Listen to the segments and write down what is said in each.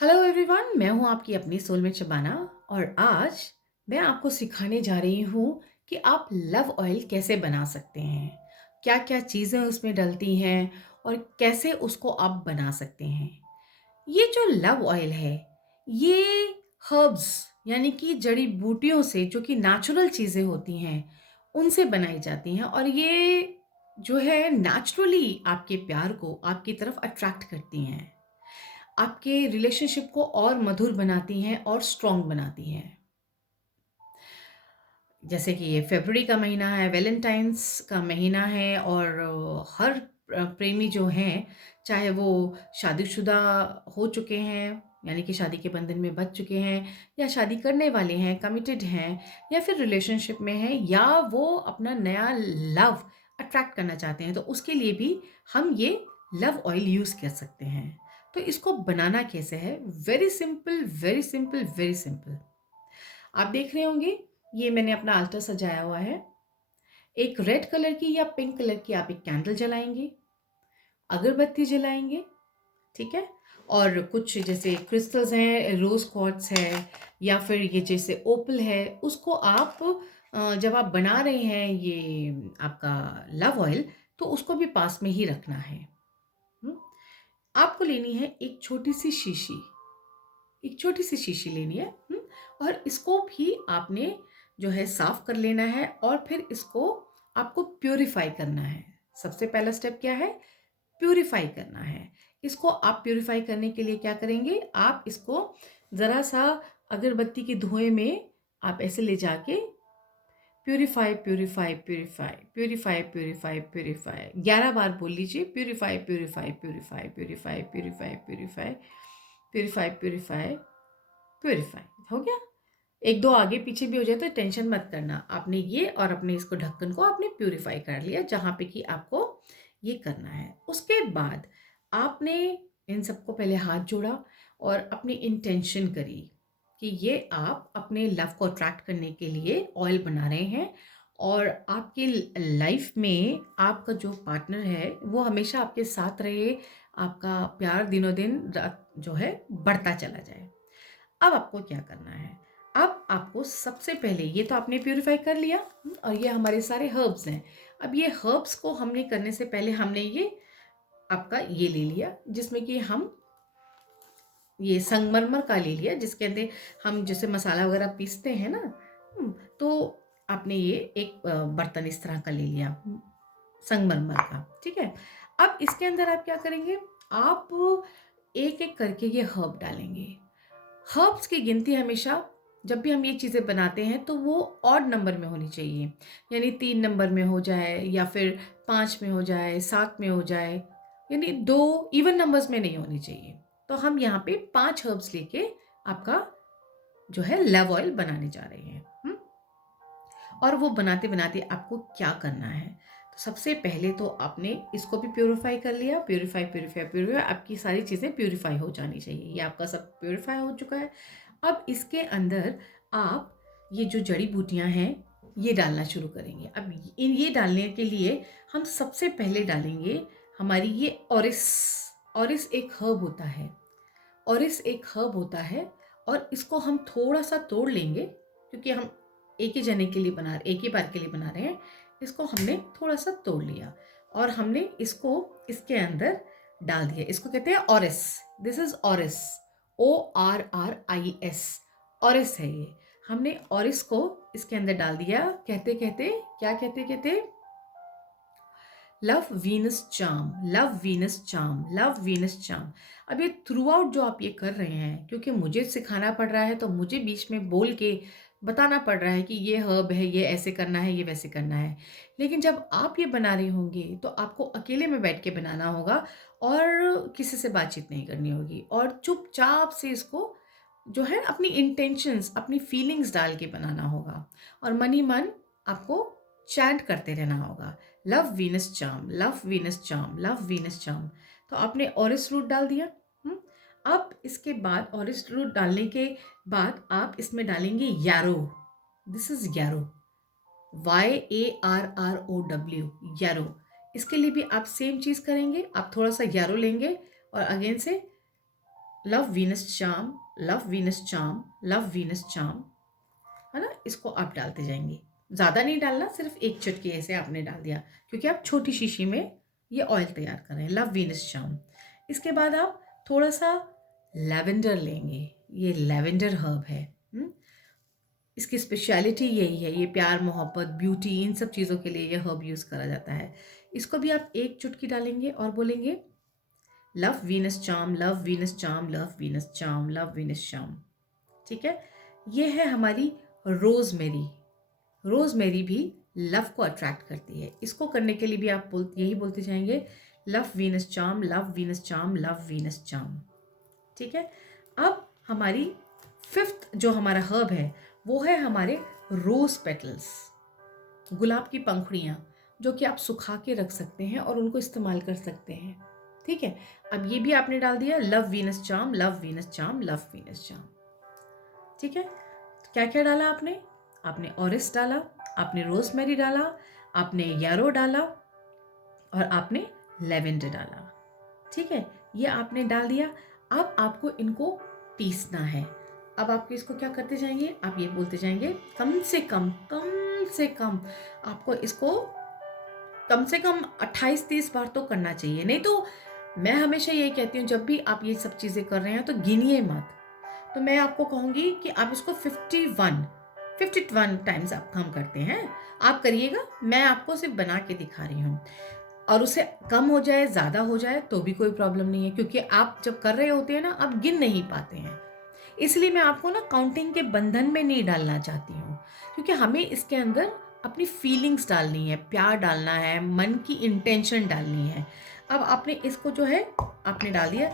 Hello everyone, मैं हूं आपकी अपनी सोलमेट शबाना। और आज मैं आपको सिखाने जा रही हूं कि आप लव ऑयल कैसे बना सकते हैं, क्या क्या चीज़ें उसमें डलती हैं और कैसे उसको आप बना सकते हैं। ये जो लव ऑयल है, ये हर्ब्स यानी कि जड़ी बूटियों से, जो कि नेचुरल चीज़ें होती हैं, उनसे बनाई जाती हैं। और ये जो है नेचुरली आपके प्यार को आपकी तरफ अट्रैक्ट करती हैं, आपके रिलेशनशिप को और मधुर बनाती हैं और स्ट्रॉन्ग बनाती हैं। जैसे कि ये फ़रवरी का महीना है, वैलेंटाइन्स का महीना है, और हर प्रेमी जो हैं, चाहे वो शादीशुदा हो चुके हैं, यानी कि शादी के बंधन में बँध चुके हैं, या शादी करने वाले हैं, कमिटेड हैं, या फिर रिलेशनशिप में हैं, या वो अपना नया लव अट्रैक्ट करना चाहते हैं, तो उसके लिए भी हम ये लव ऑयल यूज़ कर सकते हैं। तो इसको बनाना कैसे है? Very simple, very simple, very simple. आप देख रहे होंगे, ये मैंने अपना अल्टर सजाया हुआ है। एक रेड कलर की या पिंक कलर की आप एक कैंडल जलाएँगे, अगरबत्ती जलाएँगे, ठीक है? और कुछ जैसे क्रिस्टल्स हैं, रोज़ क्वार्ट्ज है, या फिर ये जैसे ओपल है, उसको आप जब आप बना रहे हैं ये आपका लव ऑयल, तो उसको भी पास में ही रखना है। हुँ? आपको लेनी है एक छोटी-सी शीशी। एक छोटी-सी शीशी लेनी है, और इसको भी आपने जो है साफ़ कर लेना है, और फिर इसको आपको प्यूरीफाई करना है। सबसे पहला स्टेप क्या है? प्यूरीफाई करना है। इसको आप प्यूरीफाई करने के लिए क्या करेंगे? आप इसको ज़रा-सा अगरबत्ती के धुएँ में आप ऐसे ले जाके purify, purify, purify, purify, purify, purify 11 बार बोल लीजिए, purify, purify, purify, purify, purify, purify, purify, purify, purify. हो गया? 1-2 आगे पीछे भी हो जाए तो टेंशन मत करना। आपने ये और अपने इसको ढक्कन को आपने प्यूरीफाई कर लिया जहाँ पे कि आपको ये करना है। उसके बाद आपने इन सबको पहले हाथ जोड़ा और अपनी इंटेंशन करी कि ये आप अपने लव को अट्रैक्ट करने के लिए ऑयल बना रहे हैं, और आपकी लाइफ में आपका जो पार्टनर है वो हमेशा आपके साथ रहे, आपका प्यार दिनों-दिन जो है बढ़ता चला जाए। अब आपको क्या करना है? अब आपको सबसे पहले ये तो आपने प्यूरीफाई कर लिया, और ये हमारे सारे हर्ब्स हैं। अब ये हर्ब्स को हमने करने से पहले हमने ये आपका ये ले लिया, जिसमें कि हम ये संगमरमर का ले लिया, जिसके अंदर हम जैसे मसाला वगैरह पीसते हैं ना, तो आपने ये एक बर्तन इस तरह का ले लिया, संगमरमर का, ठीक है? अब इसके अंदर आप क्या करेंगे? आप एक-एक करके ये हर्ब डालेंगे। हर्ब्स की गिनती हमेशा जब भी हम ये चीज़ें बनाते हैं तो वो ऑड नंबर में होनी चाहिए, यानी 3 नंबर में हो जाए, या फिर 5 में हो जाए, 7 में हो जाए, यानी 2 इवन नंबर्स में नहीं होनी चाहिए। तो हम यहाँ पे 5 हर्ब्स लेके आपका जो है लव ऑयल बनाने जा रहे हैं। और वो बनाते-बनाते आपको क्या करना है? तो सबसे पहले तो आपने इसको भी प्यूरीफाई कर लिया, प्यूरीफाई, प्यूरीफाई, प्यूरीफाई, आपकी सारी चीज़ें प्यूरीफाई हो जानी चाहिए। ये आपका सब प्यूरीफाई हो चुका है। अब इसके अंदर आप ये जो जड़ी-बूटियाँ हैं, ये डालना शुरू करेंगे। अब ये डालने के लिए हम सबसे पहले डालेंगे हमारी ये ऑरिस। ऑरिस एक हर्ब होता है। ऑरिस एक हर्ब होता है, और इसको हम थोड़ा-सा तोड़ लेंगे, क्योंकि हम एक ही बार के लिए बना रहे हैं। इसको हमने थोड़ा-सा तोड़ लिया और हमने इसको इसके अंदर डाल दिया। इसको कहते हैं orris. This is orris, ORRIS, orris है ये। हमने ऑरिस को इसके अंदर डाल दिया, कहते-कहते क्या कहते-कहते love Venus charm, love Venus charm, love Venus charm. अब ये थ्रू आउट जो आप ये कर रहे हैं, क्योंकि मुझे सिखाना पड़ रहा है तो मुझे बीच में बोल के बताना पड़ रहा है कि ये हर्ब है, ये ऐसे करना है, ये वैसे करना है। लेकिन जब आप ये बना रहे होंगे तो आपको अकेले में बैठ के बनाना होगा, और किसी से बातचीत नहीं करनी होगी, और चुपचाप से इसको जो है अपनी इंटेंशंस, अपनी फीलिंग्स डाल के बनाना होगा, और मन ही मन आपको चैंट करते रहना होगा, love Venus charm, love Venus charm, love Venus charm. तो आपने ऑरिस रूट डाल दिया। हुँ? अब इसके बाद ऑरिस रूट डालने के बाद आप इसमें डालेंगे यारो। दिस इज़ यारो, YARROW, यारो। इसके लिए भी आप सेम चीज़ करेंगे। आप थोड़ा-सा यारो लेंगे और अगेन से love Venus charm, love Venus charm, love Venus charm, है ना? इसको आप डालते जाएंगे, ज़्यादा नहीं डालना, सिर्फ एक चुटकी ऐसे आपने डाल दिया, क्योंकि आप छोटी शीशी में ये ऑयल तैयार कर रहे हैं, लव वीनस चार्म। इसके बाद आप थोड़ा सा लैवेंडर लेंगे, ये लैवेंडर हर्ब है। इसकी स्पेशलिटी यही है, ये प्यार मोहब्बत ब्यूटी इन सब चीज़ों के लिए ये हर्ब यूज़ करा जाता है। इसको भी आप एक चुटकी डालेंगे और बोलेंगे love Venus charm, love Venus charm, love Venus charm, love Venus charm. ठीक है, ये है हमारी रोज़मेरी। रोज़मेरी भी लव को अट्रैक्ट करती है। इसको करने के लिए भी आप यही बोलते जाएंगे love Venus charm, love Venus charm, love Venus charm. ठीक है, अब हमारी फिफ्थ जो हमारा हर्ब है वो है हमारे रोज पेटल्स, गुलाब की पंखुड़ियाँ, जो कि आप सुखा के रख सकते हैं और उनको इस्तेमाल कर सकते हैं। ठीक है, अब ये भी आपने डाल दिया, love Venus charm, love Venus charm, love Venus charm. ठीक है, क्या क्या डाला आपने? आपने ऑरिस डाला, आपने रोजमेरी डाला, आपने यारो डाला और आपने लेवेंडर डाला। ठीक है, ये आपने डाल दिया। अब आपको इनको पीसना है। अब आपको इसको क्या करते जाएंगे, आप ये बोलते जाएंगे कम से कम आपको इसको कम से कम 28-30 बार तो करना चाहिए। नहीं तो मैं हमेशा यही कहती हूँ, जब भी आप ये सब चीज़ें कर रहे हैं तो गिनिए मत। तो मैं आपको कहूँगी कि आप इसको 51 टाइम्स आप हम करते हैं, आप करिएगा। मैं आपको सिर्फ बना के दिखा रही हूँ, और उससे कम हो जाए ज़्यादा हो जाए तो भी कोई प्रॉब्लम नहीं है, क्योंकि आप जब कर रहे होते हैं ना, आप गिन नहीं पाते हैं। इसलिए मैं आपको ना काउंटिंग के बंधन में नहीं डालना चाहती हूँ, क्योंकि हमें इसके अंदर अपनी फीलिंग्स डालनी है, प्यार डालना है, मन की इंटेंशन डालनी है। अब आपने इसको जो है आपने डाल दिया,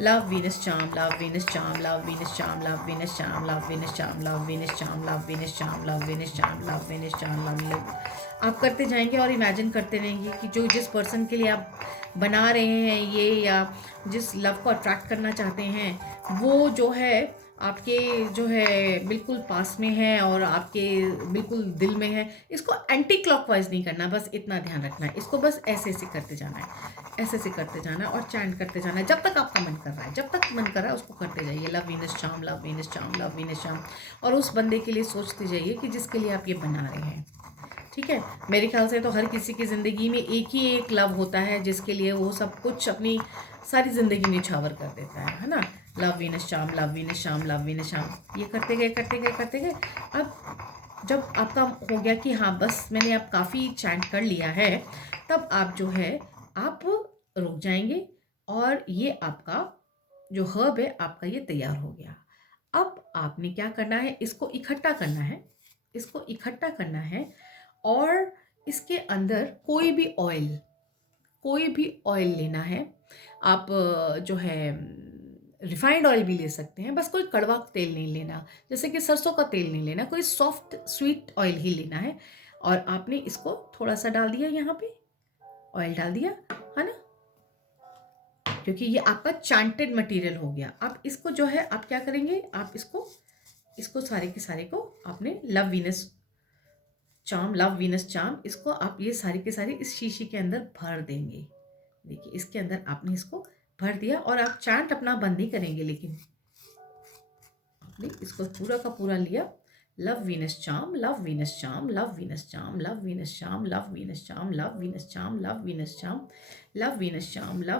love Venus charm, love Venus charm, love Venus charm, love Venus charm, love Venus charm, love Venus charm, love Venus charm, love Venus charm, love Venus charm, love. आप करते जाएंगे और इमेजिन करते रहेंगे कि जो जिस पर्सन के लिए आप बना रहे हैं ये, या जिस लव को अट्रैक्ट करना चाहते हैं, वो जो है आपके जो है बिल्कुल पास में है और आपके बिल्कुल दिल में है। इसको एंटी क्लॉकवाइज नहीं करना, बस इतना ध्यान रखना है। इसको बस ऐसे ऐसे करते जाना है, ऐसे ऐसे करते जाना है और चैंट करते जाना है, जब तक आपका मन कर रहा है, जब तक मन कर रहा है उसको करते जाइए, love Venus charm, love Venus charm, love Venus charm. और उस बंदे के लिए सोचते जाइए कि जिसके लिए आप ये बना रहे हैं। ठीक है, मेरे ख्याल से तो हर किसी की ज़िंदगी में एक ही एक लव होता है, जिसके लिए वो सब कुछ अपनी सारी ज़िंदगी निछावर कर देता है ना? Love Venus charm, love Venus charm, love Venus charm, ये करते गए करते गए करते गए। अब जब आपका हो गया कि हाँ बस मैंने अब काफ़ी चैंट कर लिया है, तब आप जो है आप रुक जाएंगे और ये आपका जो हर्ब है आपका ये तैयार हो गया। अब आपने क्या करना है, इसको इकट्ठा करना है, इसको इकट्ठा करना है और इसके अंदर कोई भी ऑयल लेना है। आप जो है रिफाइंड ऑयल भी ले सकते हैं, बस कोई कड़वा तेल नहीं लेना, जैसे कि सरसों का तेल नहीं लेना, कोई सॉफ्ट स्वीट ऑयल ही लेना है। और आपने इसको थोड़ा सा डाल दिया, यहाँ पे ऑयल डाल दिया, है ना? क्योंकि ये आपका चांटेड मटेरियल हो गया। आप इसको जो है आप क्या करेंगे, आप इसको सारे के सारे को आपने लव वीनस चार्म, इसको आप ये सारे के सारे इस शीशी के अंदर भर देंगे। देखिए इसके अंदर आपने इसको भर दिया और आप चैंट अपना बंद नहीं करेंगे, लेकिन आपने इसको पूरा का पूरा लिया, love Venus charm, love Venus charm, love Venus charm, love Venus charm, love Venus charm, love Venus charm, love Venus charm, love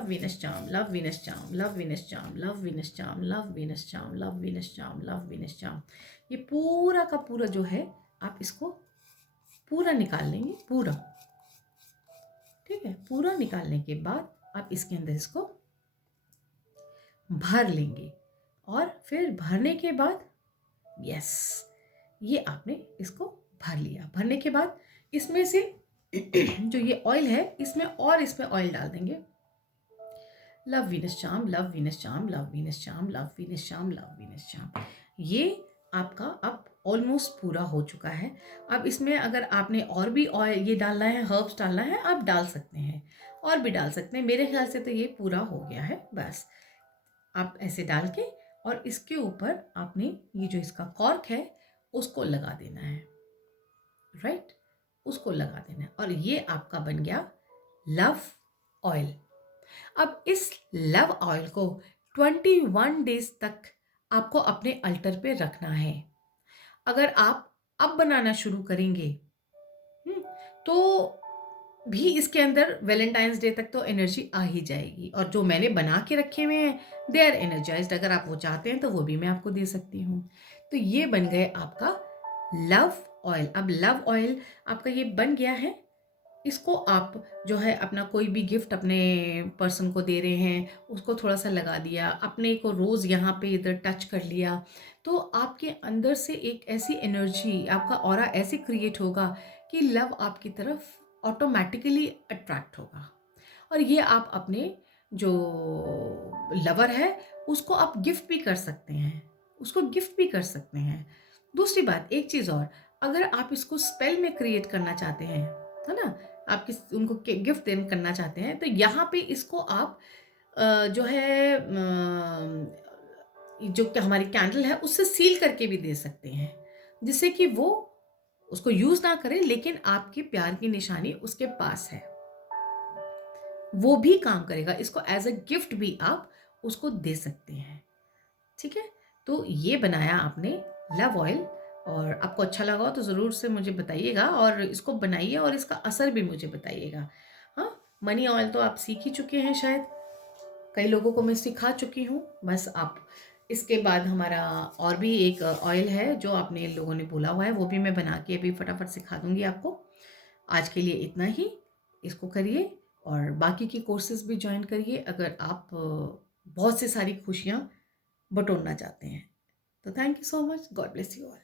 Venus charm, love Venus charm, love Venus charm, love Venus charm, love Venus charm, love Venus charm, love Venus charm, love Venus charm. ये पूरा का पूरा जो है आप इसको पूरा निकाल लेंगे, पूरा। ठीक है, पूरा निकालने के बाद आप इसके अंदर इसको भर लेंगे और फिर भरने के बाद यस, ये आपने इसको भर लिया। भरने के बाद इसमें से जो ये ऑयल है इसमें ऑयल डाल देंगे, love Venus charm, love Venus charm, love Venus charm, love Venus charm, love Venus charm. ये आपका अब ऑलमोस्ट पूरा हो चुका है। अब इसमें अगर आपने और भी ऑयल ये डालना है, हर्ब्स डालना है, आप डाल सकते हैं, और भी डाल सकते हैं। मेरे ख्याल से तो ये पूरा हो गया है। बस आप ऐसे डाल के और इसके ऊपर आपने ये जो इसका कॉर्क है उसको लगा देना है, राइट, उसको लगा देना है और ये आपका बन गया लव ऑयल। अब इस लव ऑयल को 21 डेज़ तक आपको अपने अल्टर पे रखना है। अगर आप अब बनाना शुरू करेंगे, हुँ, तो भी इसके अंदर वैलेंटाइन्स डे तक तो एनर्जी आ ही जाएगी, और जो मैंने बना के रखे हुए हैं, दे आर एनर्जाइज़्ड। अगर आप वो चाहते हैं तो वो भी मैं आपको दे सकती हूँ। तो ये बन गए आपका लव ऑयल। अब लव ऑयल आपका ये बन गया है, इसको आप जो है अपना कोई भी गिफ्ट अपने पर्सन को दे रहे हैं, उसको थोड़ा-सा लगा दिया, अपने को रोज़ यहाँ पे इधर टच कर लिया, तो आपके अंदर से एक ऐसी एनर्जी, आपका ऑरा ऐसे क्रिएट होगा कि लव आपकी तरफ ऑटोमैटिकली अट्रैक्ट होगा। और ये आप अपने जो लवर है, उसको आप गिफ्ट भी कर सकते हैं, उसको गिफ्ट भी कर सकते हैं। दूसरी बात, एक चीज़ और, अगर आप इसको स्पेल में क्रिएट करना चाहते हैं, है ना? आप उनको गिफ्ट देन करना चाहते हैं, तो यहाँ पे इसको आप जो है जो कि हमारी कैंडल है उससे सील करके भी दे सकते हैं, जिससे कि वो उसको यूज़ ना करे, लेकिन आपके प्यार की निशानी उसके पास है, वो भी काम करेगा। इसको एज़ अ गिफ्ट भी आप उसको दे सकते हैं, ठीक है? तो ये बनाया आपने लव ऑयल, और आपको अच्छा लगा हो तो ज़रूर से मुझे बताइएगा, और इसको बनाइए और इसका असर भी मुझे बताइएगा। हाँ, मनी ऑयल तो आप सीख ही चुके हैं शायद, कई लोगों को मैं सिखा चुकी हूँ। बस आप इसके बाद हमारा और भी एक ऑयल है जो आपने लोगों ने बोला हुआ है, वो भी मैं बना के अभी फटाफट सिखा दूँगी आपको। आज के लिए इतना ही, इसको करिए और बाकी की कोर्सेज़ भी जॉइन करिए अगर आप बहुत सी सारी खुशियाँ बटोरना चाहते हैं। तो thank you so much, God bless you all.